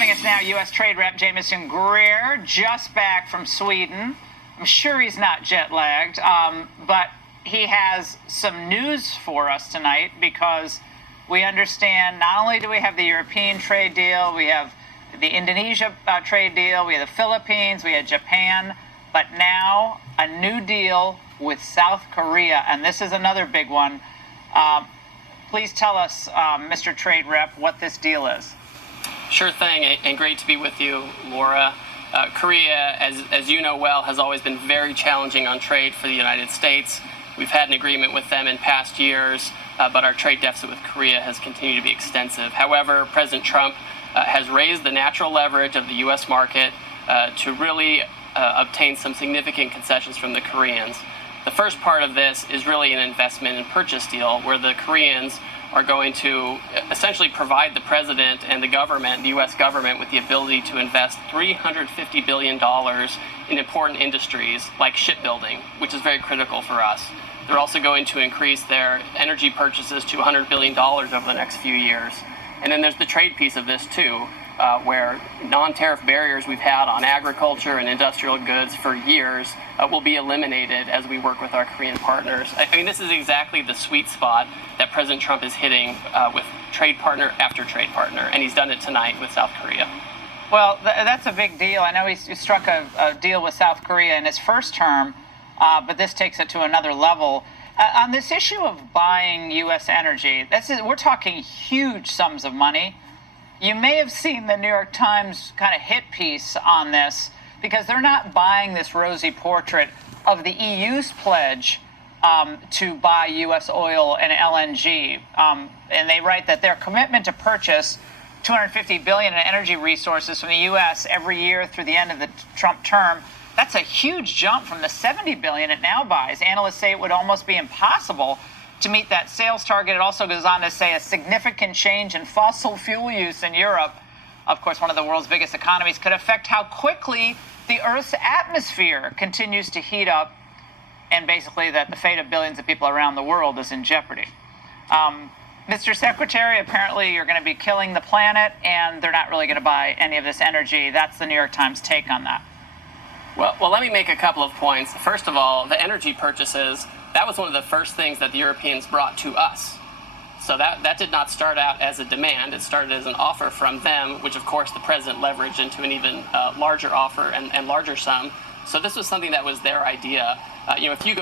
Joining us now, U.S. Trade Rep Jamieson Greer, just back from Sweden. I'm sure he's not jet lagged, but he has some news for us tonight because we understand not only do we have the European trade deal, we have the Indonesia trade deal, we have the Philippines, we have Japan, but now a new deal with South Korea, and this is another big one. Please tell us, Mr. Trade Rep, what this deal is. Sure thing, and great to be with you, Laura. Korea, as you know well, has always been very challenging on trade for the United States. We've had an agreement with them in past years, but our trade deficit with Korea has continued to be extensive. However, President Trump has raised the natural leverage of the U.S. market to really obtain some significant concessions from the Koreans. The first part of this is really an investment and purchase deal where the Koreans are going to essentially provide the president and the government, the U.S. government, with the ability to invest $350 billion in important industries like shipbuilding, which is very critical for us. They're also going to increase their energy purchases to $100 billion over the next few years. And then there's the trade piece of this too, where non-tariff barriers we've had on agriculture and industrial goods for years will be eliminated as we work with our Korean partners. I mean, this is exactly the sweet spot that President Trump is hitting with trade partner after trade partner, and he's done it tonight with South Korea. Well, that's a big deal. I know he struck a deal with South Korea in his first term, but this takes it to another level. On this issue of buying U.S. energy, we're talking huge sums of money. You may have seen the New York Times kind of hit piece on this because they're not buying this rosy portrait of the EU's pledge to buy U.S. oil and LNG. And they write that their commitment to purchase $250 billion in energy resources from the U.S. every year through the end of the Trump term, that's a huge jump from the $70 billion it now buys. Analysts say it would almost be impossible to meet that sales target. It also goes on to say a significant change in fossil fuel use in Europe, of course, one of the world's biggest economies, could affect how quickly the Earth's atmosphere continues to heat up, and basically that the fate of billions of people around the world is in jeopardy. Mr. Secretary, apparently you're going to be killing the planet, and they're not really going to buy any of this energy. That's the New York Times take on that. Well, let me make a couple of points. First of all, the energy purchases, that was one of the first things that the Europeans brought to us. So that did not start out as a demand. It started as an offer from them, which of course the president leveraged into an even larger offer and larger sum. So this was something that was their idea. If you go